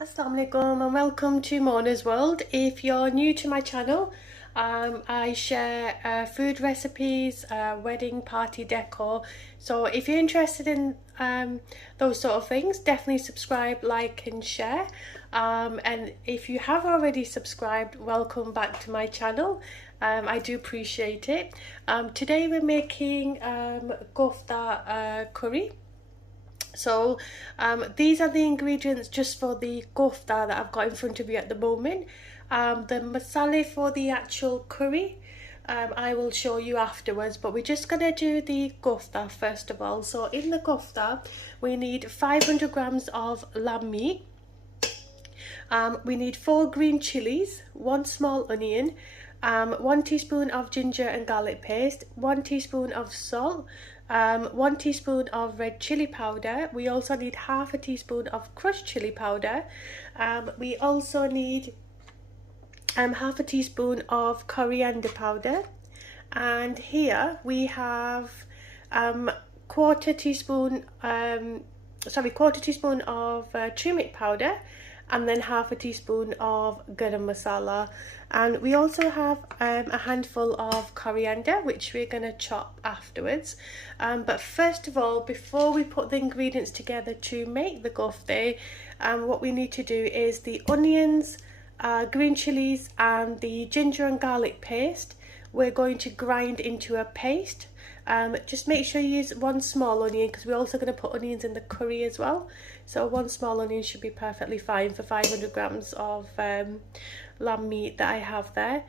Assalamu alaikum and welcome to Mona's World. If you're new to my channel, I share food recipes, wedding party decor. So if you're interested in those sort of things, definitely subscribe, like and share. And if you have already subscribed, welcome back to my channel. I do appreciate it. Today we're making kofta curry. So these are the ingredients just for the kofta that I've got in front of you at the moment. The masala for the actual curry I will show you afterwards, but we're just going to do the kofta first of all. So in the kofta we need 500 grams of lamb meat. We need 4 green chilies, 1 small onion, 1 teaspoon of ginger and garlic paste, 1 teaspoon of salt, 1 teaspoon of red chili powder. We also need half a teaspoon of crushed chili powder. We also need half a teaspoon of coriander powder, and here we have quarter teaspoon of turmeric powder, and then half a teaspoon of garam masala, and we also have a handful of coriander, which we're going to chop afterwards. But first of all, before we put the ingredients together to make the kofta, what we need to do is the onions, green chilies and the ginger and garlic paste we're going to grind into a paste. Just make sure you use 1 small onion, because we're also going to put onions in the curry as well. So 1 small onion should be perfectly fine for 500 grams of lamb meat that I have there.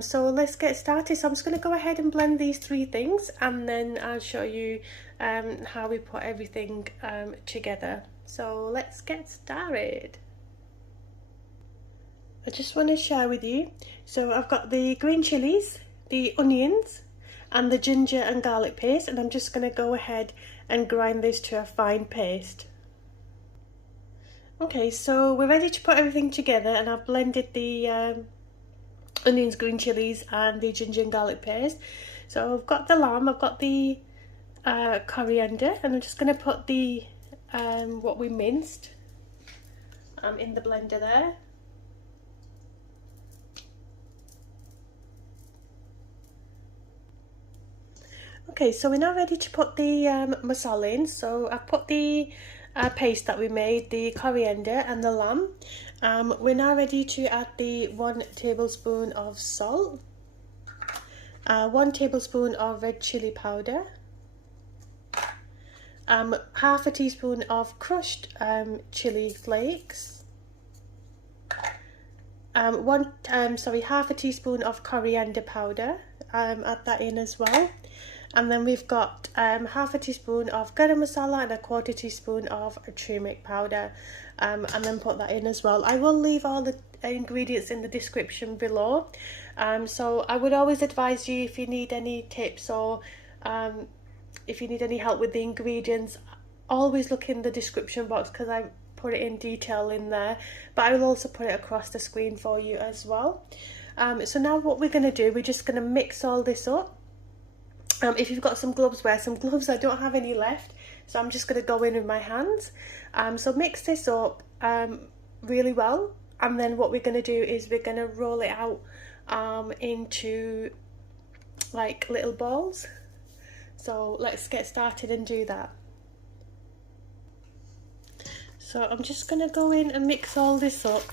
So let's get started. So I'm just going to go ahead and blend these 3 things, and then I'll show you how we put everything together. So let's get started. I just want to share with you, so I've got the green chilies, the onions and the ginger and garlic paste, and I'm just going to go ahead and grind this to a fine paste. Okay, so we're ready to put everything together, and I've blended the onions, green chilies and the ginger and garlic paste. So I've got the lamb, I've got the coriander, and I'm just going to put the what we minced in the blender there. Okay, so we're now ready to put the masala in. So I've put the paste that we made, the coriander and the lamb. We're now ready to add the 1 tablespoon of salt, 1 tablespoon of red chili powder, half a teaspoon of crushed chili flakes, half a teaspoon of coriander powder. Add that in as well. And then we've got half a teaspoon of garam masala and a quarter teaspoon of turmeric powder, and then put that in as well. I will leave all the ingredients in the description below. So I would always advise you, if you need any tips or if you need any help with the ingredients, always look in the description box, because I put it in detail in there, but I will also put it across the screen for you as well. So now what we're going to do, we're just going to mix all this up. If you've got some gloves, wear some gloves. I don't have any left, so I'm just going to go in with my hands. So mix this up really well, and then what we're going to do is we're going to roll it out into like little balls. So let's get started and do that. So I'm just going to go in and mix all this up.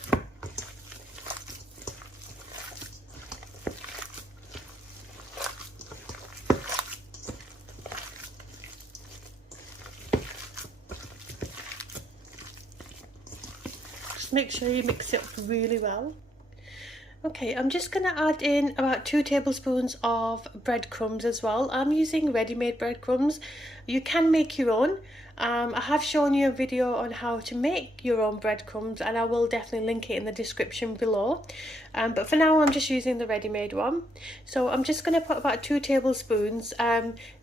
Make sure you mix it up really well. Okay, I'm just going to add in about 2 tablespoons of breadcrumbs as well. I'm using ready-made breadcrumbs. You can make your own. I have shown you a video on how to make your own breadcrumbs, and I will definitely link it in the description below. But for now I'm just using the ready-made one. So I'm just going to put about 2 tablespoons.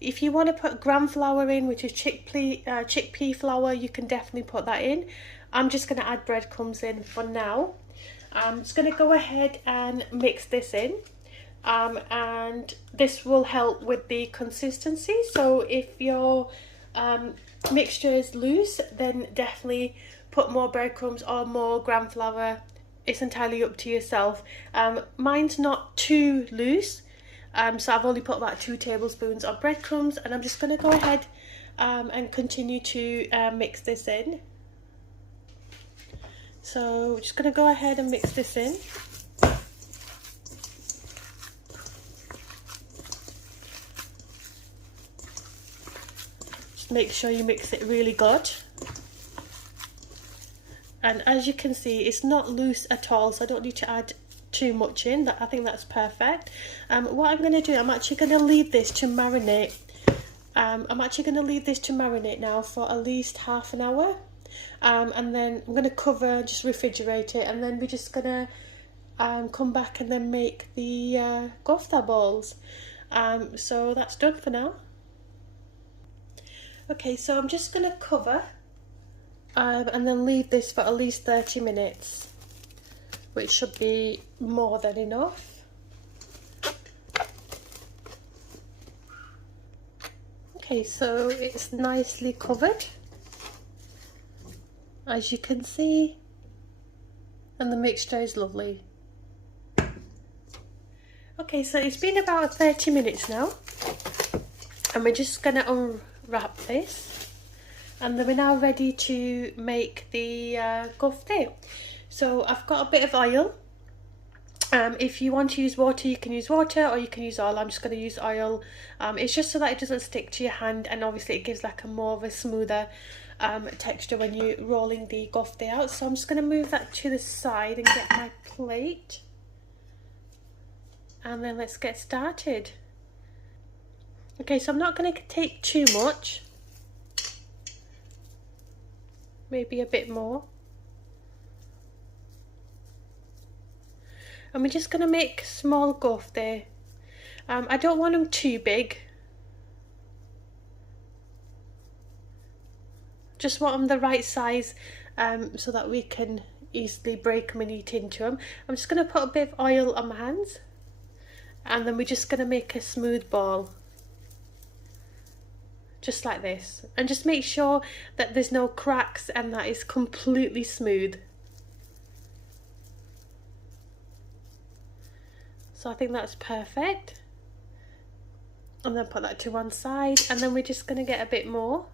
If you want to put gram flour in, which is chickpea flour, you can definitely put that in. I'm just going to add breadcrumbs in for now. I'm just going to go ahead and mix this in, and this will help with the consistency. So if your mixture is loose, then definitely put more breadcrumbs or more gram flour. It's entirely up to yourself. Mine's not too loose, so I've only put about 2 tablespoons of breadcrumbs, and I'm just going to go ahead and continue to mix this in. So we're just going to go ahead and mix this in. Just make sure you mix it really good. And as you can see, it's not loose at all, so I don't need to add too much in. I think that's perfect. What I'm going to do, I'm actually going to leave this to marinate. I'm actually going to leave this to marinate now for at least half an hour. And then I'm going to cover, just refrigerate it, and then we're just going to come back and then make the kofta balls. So that's done for now. Okay, so I'm just going to cover and then leave this for at least 30 minutes, which should be more than enough. Okay, so it's nicely covered, as you can see, and the mixture is lovely. Okay, so it's been about 30 minutes now, and we're just going to unwrap this. And then we're now ready to make the kofta. So I've got a bit of oil. If you want to use water, you can use water, or you can use oil. I'm just going to use oil. It's just so that it doesn't stick to your hand, and obviously it gives like a more of a smoother texture when you're rolling the kofta out. So I'm just going to move that to the side and get my plate. And then let's get started. Okay, so I'm not going to take too much. Maybe a bit more. And we're just going to make small kofta. I don't want them too big. Just want them the right size so that we can easily break them and eat into them. I'm just going to put a bit of oil on my hands. And then we're just going to make a smooth ball. Just like this, and just make sure that there's no cracks and that it's completely smooth. So I think that's perfect. And then put that to one side, and then we're just going to get a bit more.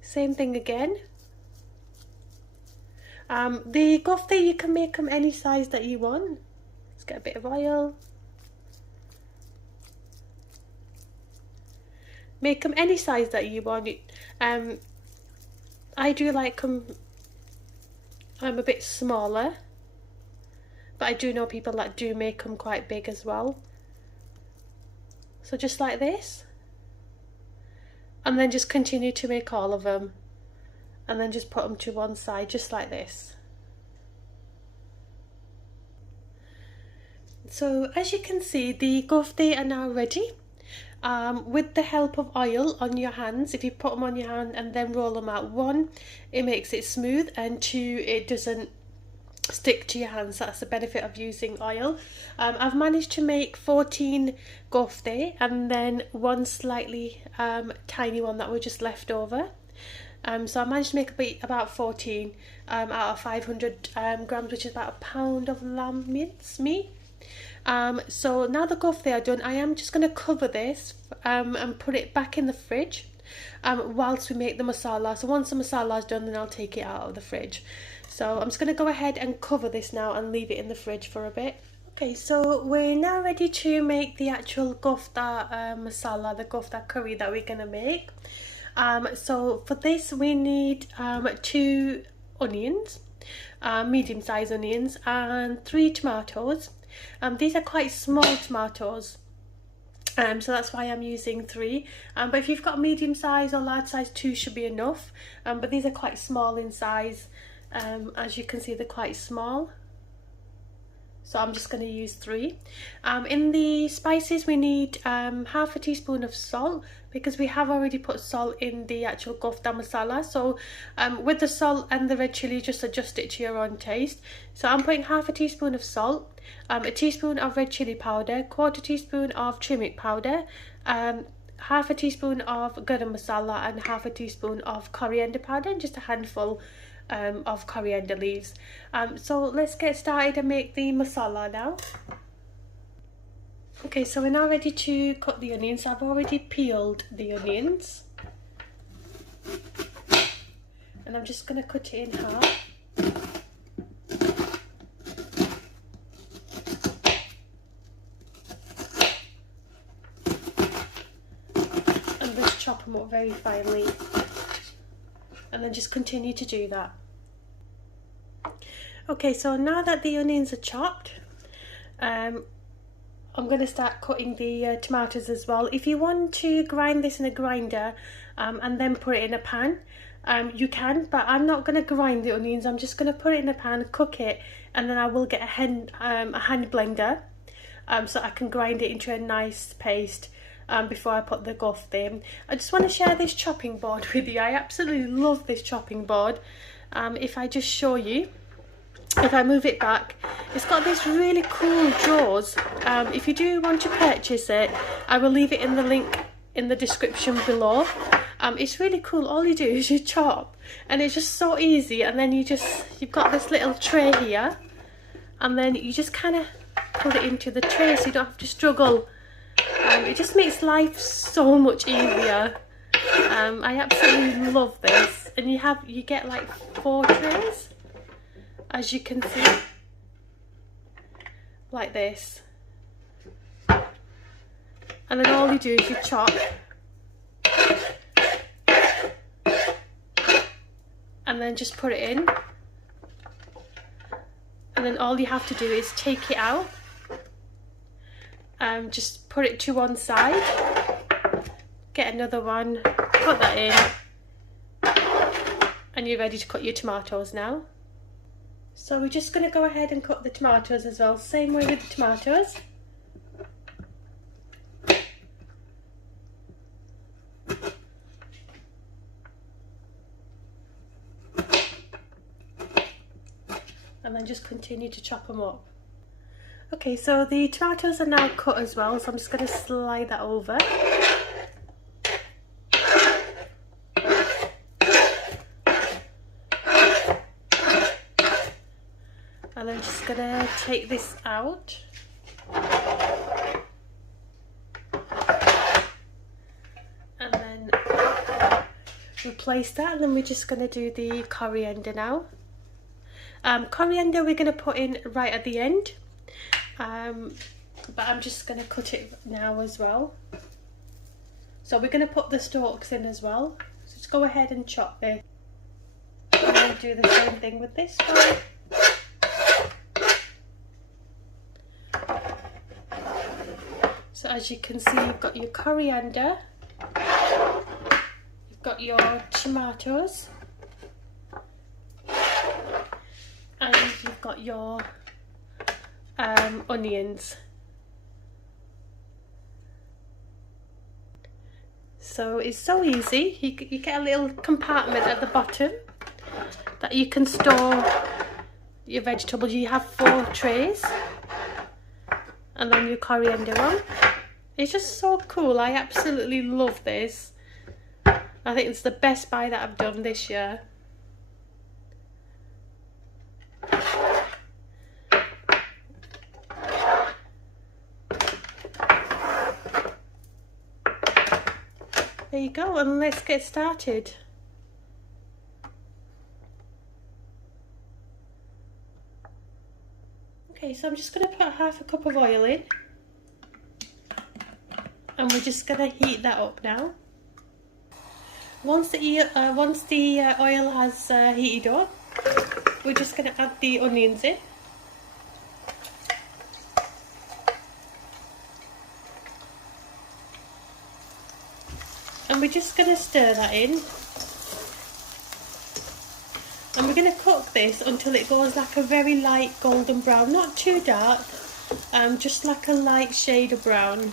Same thing again. The kofta, you can make them any size that you want. Let's get a bit of oil. Make them any size that you want. I do like them a bit smaller, but I do know people that do make them quite big as well. So just like this, and then just continue to make all of them. And then just put them to one side, just like this. So as you can see, the kofta are now ready. With the help of oil on your hands, if you put them on your hand and then roll them out, 1, it makes it smooth, and 2, it doesn't stick to your hands. That's the benefit of using oil. I've managed to make 14 kofta, and then 1 slightly tiny one that were just left over. So I managed to make about 14 out of 500 grams, which is about a pound of lamb mince meat. So now the kofta are done, I am just going to cover this and put it back in the fridge whilst we make the masala. So once the masala is done, then I'll take it out of the fridge. So I'm just going to go ahead and cover this now and leave it in the fridge for a bit. Okay, so we're now ready to make the actual kofta masala, the kofta curry that we're going to make. So for this we need 2 onions, medium-sized onions, and 3 tomatoes. These are quite small tomatoes, so that's why I'm using 3. But if you've got medium size or large size, 2 should be enough. But these are quite small in size. As you can see, they're quite small. So I'm just going to use 3. In the spices we need half a teaspoon of salt, because we have already put salt in the actual kofta masala. So with the salt and the red chilli, just adjust it to your own taste. So I'm putting half a teaspoon of salt, a teaspoon of red chili powder, quarter teaspoon of turmeric powder, half a teaspoon of garam masala, and half a teaspoon of coriander powder, and just a handful of coriander leaves. So let's get started and make the masala now. Okay, so we're now ready to cut the onions. I've already peeled the onions, and I'm just going to cut it in half. And just chop them up very finely, and then just continue to do that. Okay, so now that the onions are chopped, I'm going to start cutting the tomatoes as well. If you want to grind this in a grinder and then put it in a pan, you can, but I'm not going to grind the onions. I'm just going to put it in a pan, cook it, and then I will get a hand blender so I can grind it into a nice paste before I put the kofta in. I just want to share this chopping board with you. I absolutely love this chopping board. If I just show you, if I move it back, it's got these really cool drawers. If you do want to purchase it, I will leave it in the link in the description below. It's really cool. All you do is you chop, and it's just so easy. And then you've got this little tray here, and then you just kind of put it into the tray, so you don't have to struggle. It just makes life so much easier. I absolutely love this, and you get like 4 trays, as you can see, like this. And then all you do is you chop, and then just put it in, and then all you have to do is take it out, just put it to one side, get another one, put that in, and you're ready to cut your tomatoes now. So we're just going to go ahead and cut the tomatoes as well, same way with the tomatoes. And then just continue to chop them up. Okay, so the tomatoes are now cut as well, so I'm just going to slide that over. And I'm just going to take this out. And then replace that, and then we're just going to do the coriander now. Coriander we're going to put in right at the end, but I'm just going to cut it now as well. So we're going to put the stalks in as well. So just go ahead and chop this. And I'll do the same thing with this one. So as you can see, you've got your coriander, you've got your tomatoes, and you've got your onions. So it's so easy. You get a little compartment at the bottom that you can store your vegetables. You have 4 trays, and then your coriander on. It's just so cool. I absolutely love this. I think it's the best buy that I've done this year. There you go, and let's get started. Okay, so I'm just going to put half a cup of oil in, and we're just going to heat that up now. Once the oil has heated up, we're just going to add the onions in. And we're just going to stir that in. And we're going to cook this until it goes like a very light golden brown, not too dark, just like a light shade of brown.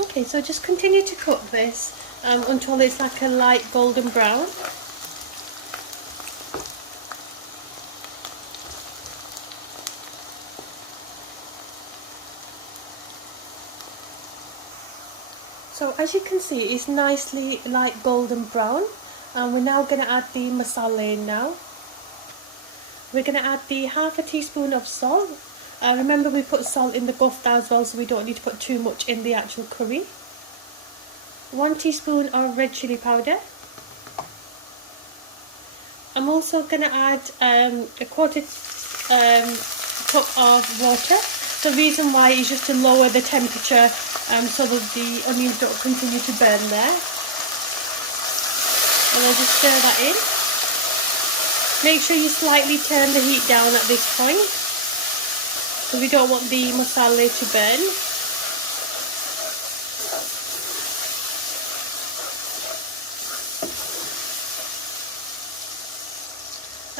Okay, so just continue to cook this until it's like a light golden brown. So as you can see, it's nicely light golden brown, and we're now going to add the masala in now. We're going to add the half a teaspoon of salt. Remember, we put salt in the kofta as well, so we don't need to put too much in the actual curry. 1 teaspoon of red chilli powder. I'm also going to add a quarter cup of water. The reason why is just to lower the temperature so that the onions don't continue to burn there. And I'll just stir that in. Make sure you slightly turn the heat down at this point, because we don't want the masala to burn.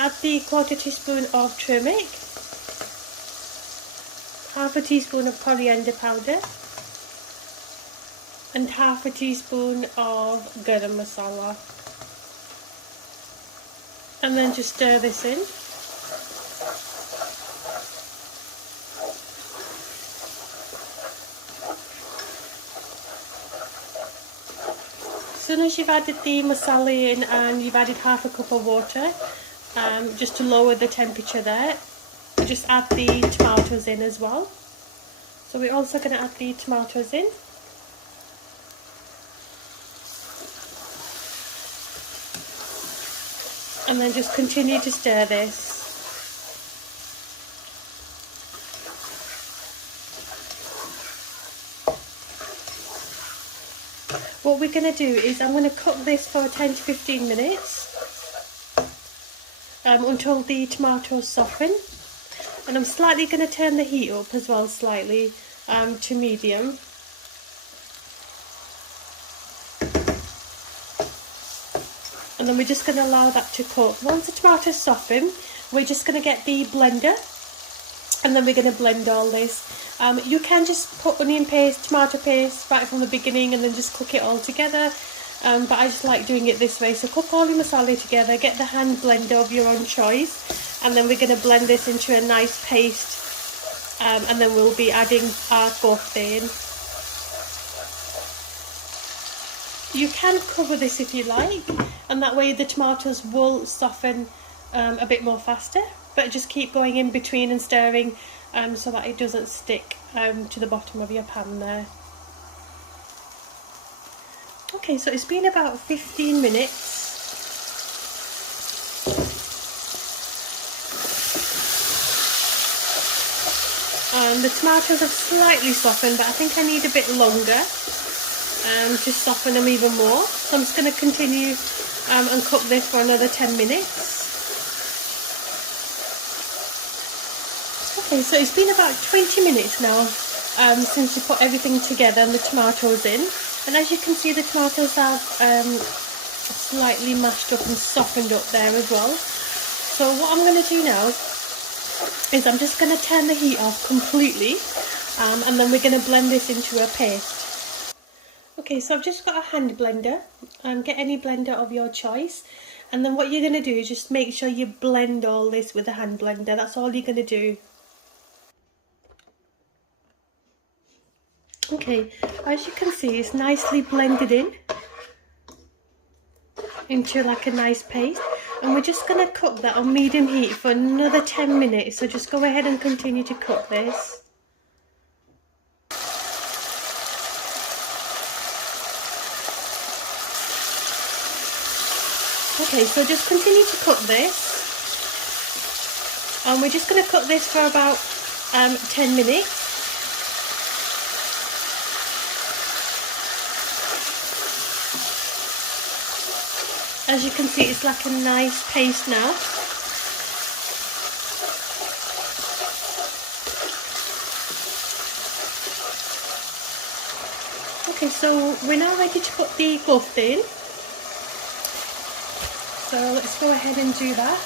Add the quarter teaspoon of turmeric, half a teaspoon of coriander powder, and half a teaspoon of garam masala. And then just stir this in. As soon as you've added the masala in and you've added half a cup of water, just to lower the temperature there, just add the tomatoes in as well. So we're also going to add the tomatoes in. And then just continue to stir this. What we're going to do is I'm going to cook this for 10 to 15 minutes until the tomatoes soften. And I'm slightly going to turn the heat up as well, slightly to medium. And then we're just going to allow that to cook. Once the tomatoes soften, we're just going to get the blender, and then we're going to blend all this. You can just put onion paste, tomato paste right from the beginning and then just cook it all together. But I just like doing it this way. So cook all the masala together, get the hand blender of your own choice, and then we're going to blend this into a nice paste. And then we'll be adding our kofta in. You can cover this if you like, and that way the tomatoes will soften a bit more faster, but just keep going in between and stirring so that it doesn't stick to the bottom of your pan there. Okay, so it's been about 15 minutes. The tomatoes have slightly softened, but I think I need a bit longer to soften them even more. So I'm just going to continue and cook this for another 10 minutes. Okay, so it's been about 20 minutes now since you put everything together and the tomatoes in. And as you can see, the tomatoes have slightly mashed up and softened up there as well. So what I'm going to do now is I'm just going to turn the heat off completely, and then we're going to blend this into a paste. Okay, so I've just got a hand blender. Get any blender of your choice, and then what you're going to do is just make sure you blend all this with a hand blender. That's all you're going to do. Okay, as you can see, it's nicely blended in into like a nice paste, and we're just going to cook that on medium heat for another 10 minutes. So just go ahead and continue to cook this. Okay, so just continue to cook this, and we're just going to cook this for about 10 minutes. As you can see, it's like a nice paste now. Okay, so we're now ready to put the kofta in. So let's go ahead and do that.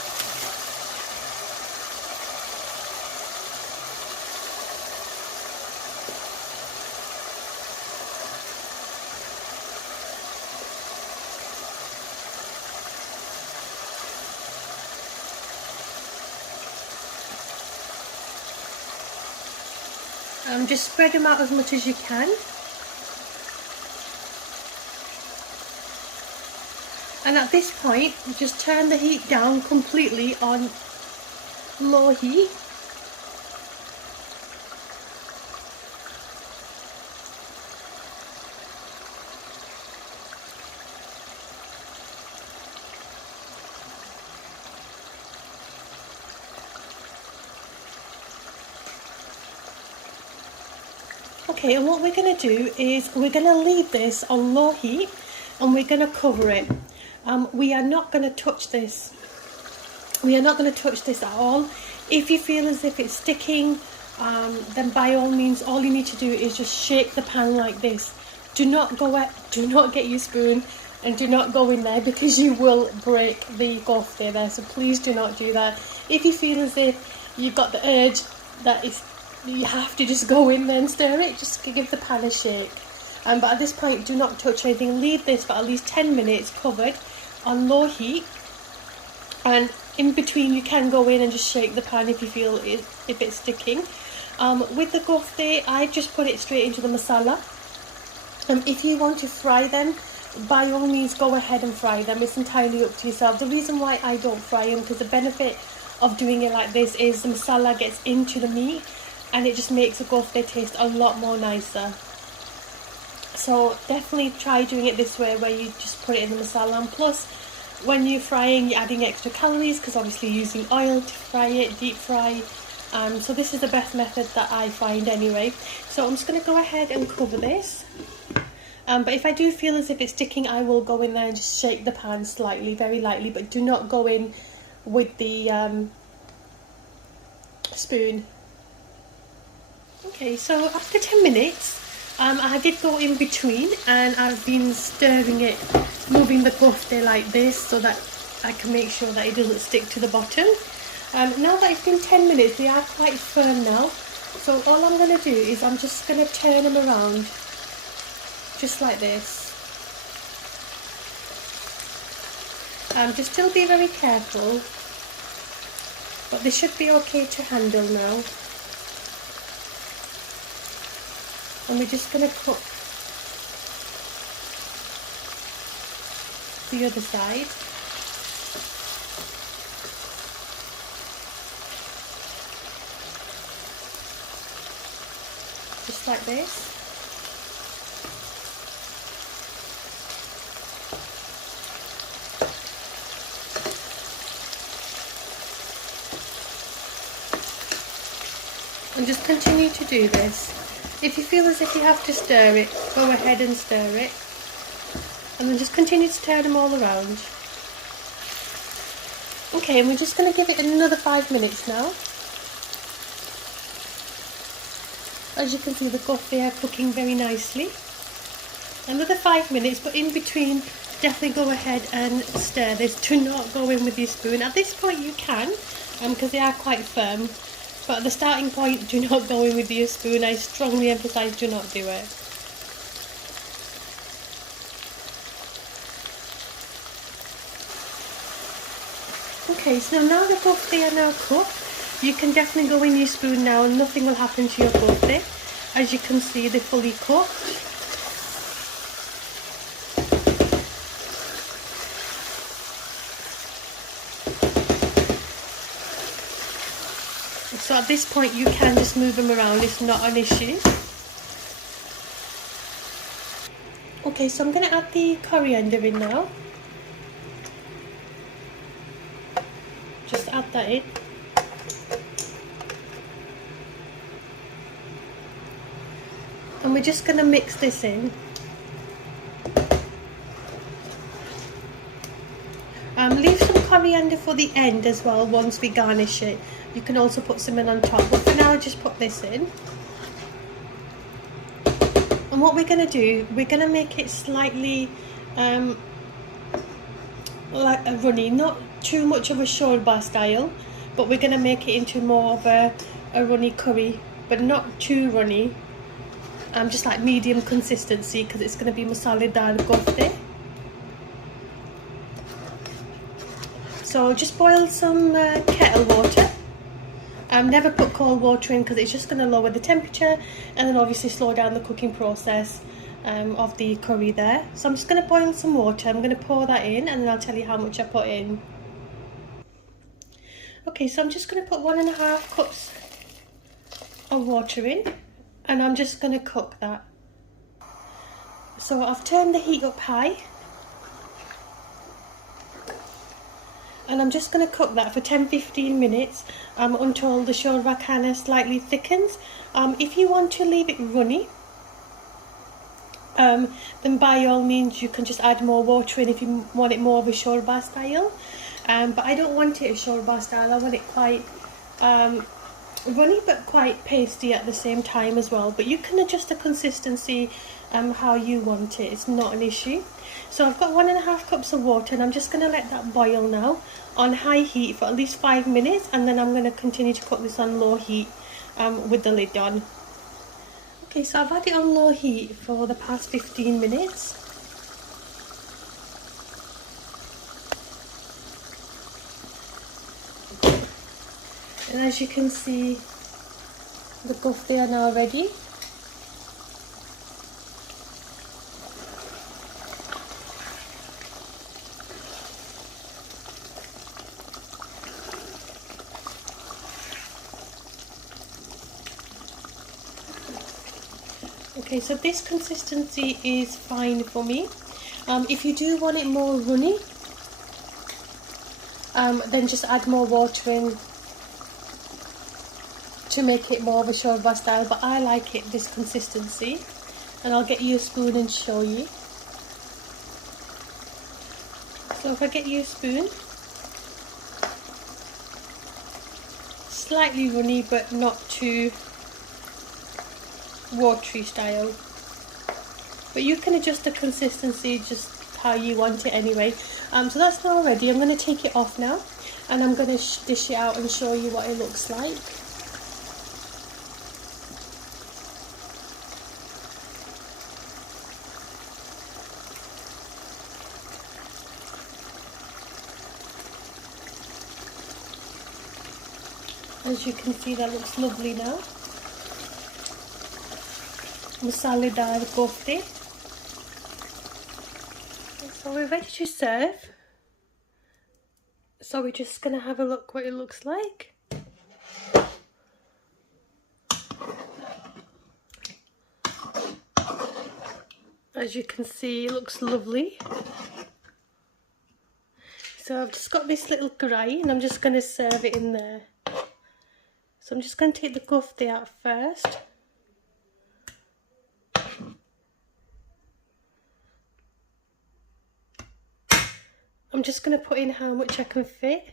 Just spread them out as much as you can. And at this point, just turn the heat down completely on low heat. Okay, and what we're going to do is we're going to leave this on low heat and we're going to cover it. We are not going to touch this. We are not going to touch this at all. If you feel as if it's sticking, then by all means, all you need to do is just shake the pan like this. Do not get your spoon and do not go in there, because you will break the kofta there. So please do not do that. If you feel as if you've got the urge that you have to just go in there and stir it, just give the pan a shake. But at this point, do not touch anything. Leave this for at least 10 minutes covered on low heat. And in between, you can go in and just shake the pan if you feel if it's sticking. With the kofta, I just put it straight into the masala. If you want to fry them, by all means go ahead and fry them. It's entirely up to yourself. The reason why I don't fry them, because the benefit of doing it like this is the masala gets into the meat and it just makes the kofta taste a lot more nicer. So definitely try doing it this way, where you just put it in the masala. And plus, when you're frying, you're adding extra calories, because obviously you're using oil to fry it, deep fry. So this is the best method that I find anyway. So I'm just going to go ahead and cover this. But if I do feel as if it's sticking, I will go in there and just shake the pan slightly, very lightly, but do not go in with the spoon. Okay, so after 10 minutes, I did go in between and I've been stirring it, moving the kofta like this so that I can make sure that it doesn't stick to the bottom. Now that it's been 10 minutes, they are quite firm now. So all I'm going to do is I'm just going to turn them around, just like this. Just still be very careful, but they should be okay to handle now. And we're just going to cook the other side. Just like this. And just continue to do this. If you feel as if you have to stir it, go ahead and stir it. And then just continue to turn them all around. Okay, and we're just going to give it another 5 minutes now. As you can see, the kofta are cooking very nicely. Another 5 minutes, but in between, definitely go ahead and stir this. Do not go in with your spoon. At this point you can, because they are quite firm. But at the starting point, do not go in with your spoon. I strongly emphasize, do not do it. Okay, so now the kofta are now cooked. You can definitely go in your spoon now and nothing will happen to your kofta. As you can see, they're fully cooked. So at this point you can just move them around, it's not an issue. Okay, so I'm going to add the coriander in now. Just add that in. And we're just going to mix this in. Leave some coriander for the end as well once we garnish it. You can also put some in on top, but for now just put this in. And what we're going to do, we're going to make it slightly like a runny, not too much of a shorba style, but we're going to make it into more of a runny curry, but not too runny. Just like medium consistency, because it's going to be masala dal kofta. So just boil some kettle water Never put cold water in because it's just going to lower the temperature and then obviously slow down the cooking process of the curry there. So I'm just going to boil some water. I'm going to pour that in and then I'll tell you how much I put in. Okay, so I'm just going to put 1.5 cups of water in and I'm just going to cook that. So I've turned the heat up high and I'm just going to cook that for 10-15 minutes until the shorba kind of slightly thickens. If you want to leave it runny, then by all means you can just add more water in if you want it more of a shorba style. But I don't want it a shorba style. I want it quite runny but quite pasty at the same time as well. But you can adjust the consistency how you want it. It's not an issue. So I've got 1.5 cups of water and I'm just going to let that boil now on high heat for at least 5 minutes, and then I'm going to continue to cook this on low heat with the lid on. Okay, so I've had it on low heat for the past 15 minutes. And as you can see, the kofta are now ready. Okay, so this consistency is fine for me. If you do want it more runny, then just add more water in to make it more of a shorba style, but I like it this consistency, and I'll get you a spoon and show you. So if I get you a spoon, slightly runny but not too watery style, but you can adjust the consistency just how you want it anyway. So that's now ready. I'm going to take it off now and I'm going to dish it out and show you what it looks like. As you can see, that looks lovely now. Masaledar kofte. So we're ready to serve. So we're just going to have a look what it looks like. As you can see, it looks lovely. So I've just got this little karai and I'm just going to serve it in there. So I'm just going to take the kofta out first. I'm just going to put in how much I can fit.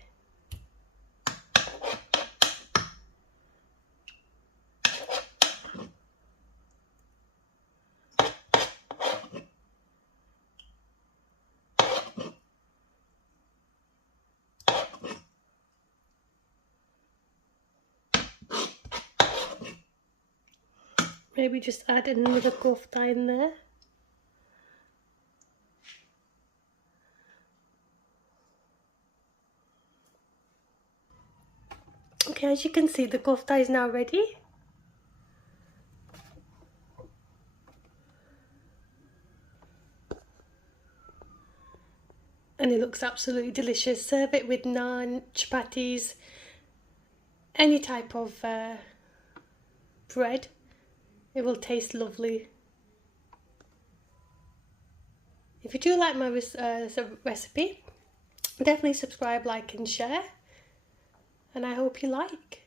Maybe just add another kofta in there. Okay, as you can see, the kofta is now ready. And it looks absolutely delicious. Serve it with naan, chapatis, any type of bread. It will taste lovely. If you do like my recipe, definitely subscribe, like and share. And I hope you like.